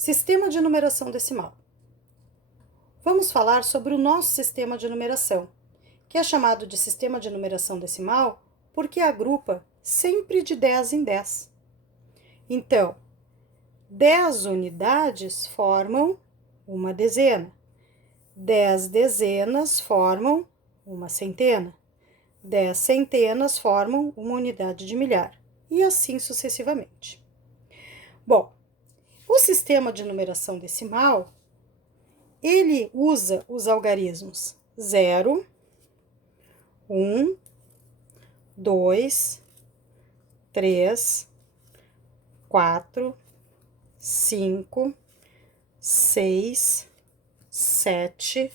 Sistema de numeração decimal. Vamos falar sobre o nosso sistema de numeração, que é chamado de sistema de numeração decimal porque agrupa sempre de 10 em 10. Então, 10 unidades formam uma dezena, 10 dezenas formam uma centena, 10 centenas formam uma unidade de milhar, e assim sucessivamente. Bom, o sistema de numeração decimal, ele usa os algarismos 0, 1, 2, 3, 4, 5, 6, 7,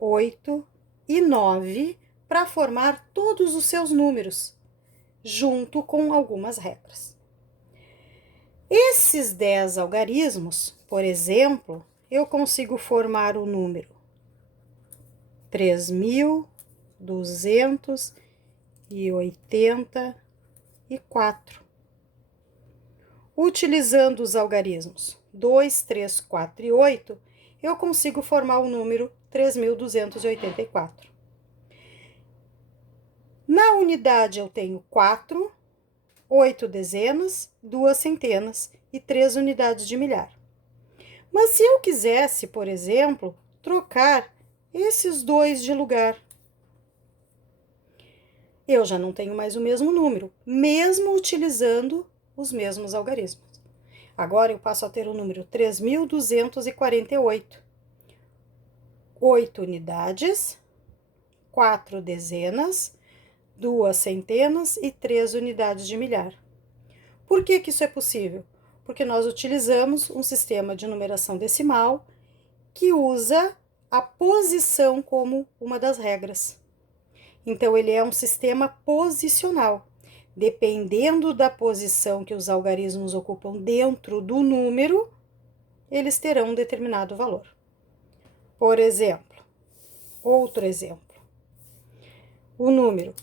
8 e 9 para formar todos os seus números, junto com algumas regras. Esses 10 algarismos, por exemplo, eu consigo formar o número 3.284. Utilizando os algarismos 2, 3, 4 e 8, eu consigo formar o número 3.284. Na unidade eu tenho 4, 8 dezenas, 2 centenas e 3 unidades de milhar. Mas se eu quisesse, por exemplo, trocar esses dois de lugar, eu já não tenho mais o mesmo número, mesmo utilizando os mesmos algarismos. Agora eu passo a ter o número 3.248. 8 unidades, 4 dezenas, 2 centenas e 3 unidades de milhar. Por que isso é possível? Porque nós utilizamos um sistema de numeração decimal que usa a posição como uma das regras. Então, ele é um sistema posicional. Dependendo da posição que os algarismos ocupam dentro do número, eles terão um determinado valor. Por exemplo, outro exemplo, o número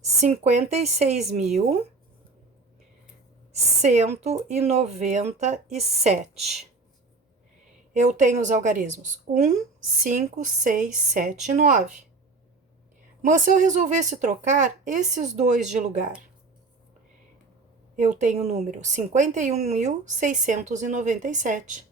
56.197. Eu tenho os algarismos 1, 5, 6, 7 e 9. Mas se eu resolvesse trocar esses dois de lugar, eu tenho o número 51.697.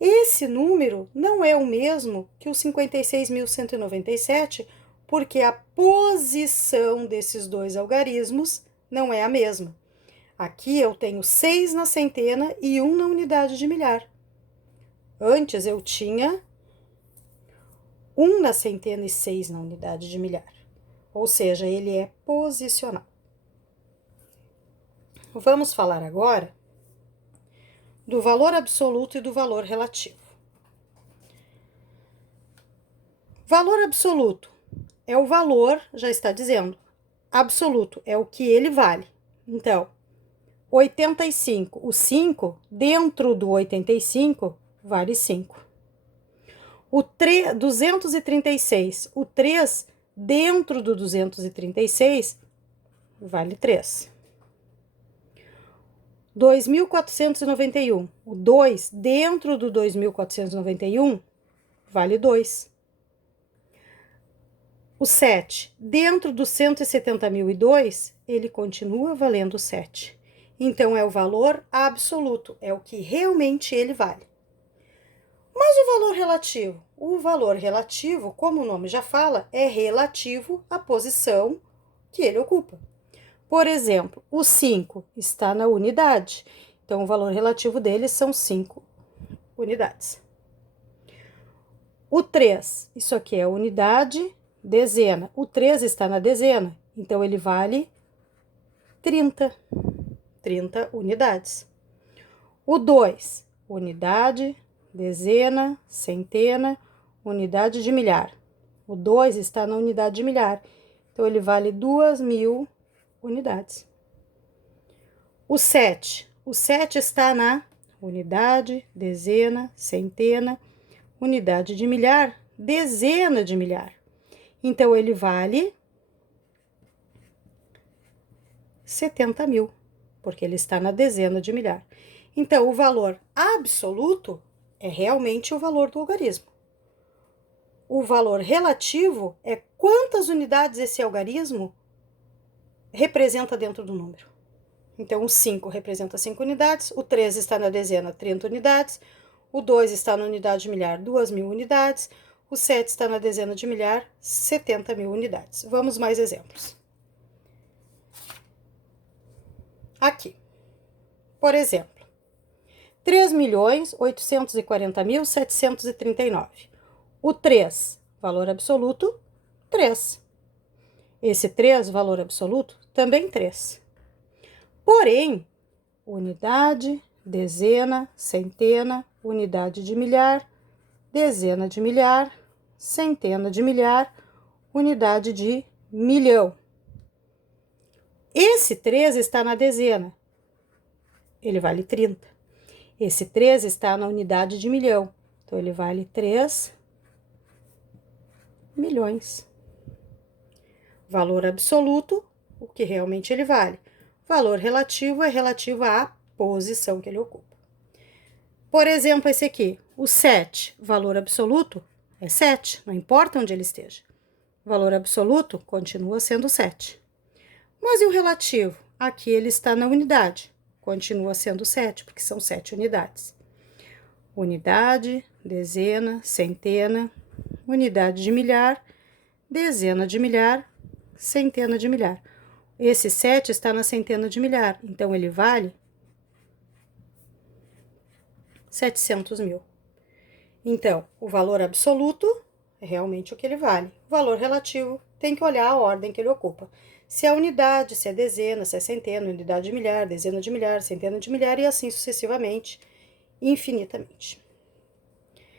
Esse número não é o mesmo que o 56.197, porque a posição desses dois algarismos não é a mesma. Aqui eu tenho 6 na centena e 1 na unidade de milhar. Antes eu tinha 1 na centena e 6 na unidade de milhar. Ou seja, ele é posicional. Vamos falar agora do valor absoluto e do valor relativo. Valor absoluto é o valor, já está dizendo, absoluto é o que ele vale. Então, 85, o 5 dentro do 85 vale 5. O 236, o 3 dentro do 236 vale 3. 2.491, o 2 dentro do 2.491 vale 2. O 7 dentro do 170.002, ele continua valendo 7. Então, é o valor absoluto, é o que realmente ele vale. Mas o valor relativo? O valor relativo, como o nome já fala, é relativo à posição que ele ocupa. Por exemplo, o 5 está na unidade, então o valor relativo dele são 5 unidades. O 3, isso aqui é unidade, dezena. O 3 está na dezena, então ele vale 30 unidades. O 2, unidade, dezena, centena, unidade de milhar. O 2 está na unidade de milhar, então ele vale 2.000 unidades. O 7 está na unidade, dezena, centena, unidade de milhar, dezena de milhar. Então, ele vale 70.000, porque ele está na dezena de milhar. Então, o valor absoluto é realmente o valor do algarismo. O valor relativo é quantas unidades esse algarismo representa dentro do número. Então, o 5 representa 5 unidades, o 3 está na dezena, 30 unidades, o 2 está na unidade de milhar, 2.000 unidades, o 7 está na dezena de milhar, 70.000 unidades. Vamos mais exemplos. Aqui, por exemplo, 3.840.739. O 3, valor absoluto, 3. Esse 3, valor absoluto, também 3. Porém, unidade, dezena, centena, unidade de milhar, dezena de milhar, centena de milhar, unidade de milhão. Esse 3 está na dezena, ele vale 30. Esse 3 está na unidade de milhão, então ele vale 3 milhões. Valor absoluto, o que realmente ele vale. Valor relativo é relativo à posição que ele ocupa. Por exemplo, esse aqui, o 7, valor absoluto é 7, não importa onde ele esteja. Valor absoluto continua sendo 7. Mas e o relativo? Aqui ele está na unidade, continua sendo 7, porque são 7 unidades. Unidade, dezena, centena, unidade de milhar, dezena de milhar, centena de milhar. Esse 7 está na centena de milhar, então ele vale 700.000. Então, o valor absoluto é realmente o que ele vale. O valor relativo tem que olhar a ordem que ele ocupa. Se é unidade, se é dezena, se é centena, unidade de milhar, dezena de milhar, centena de milhar e assim sucessivamente, infinitamente.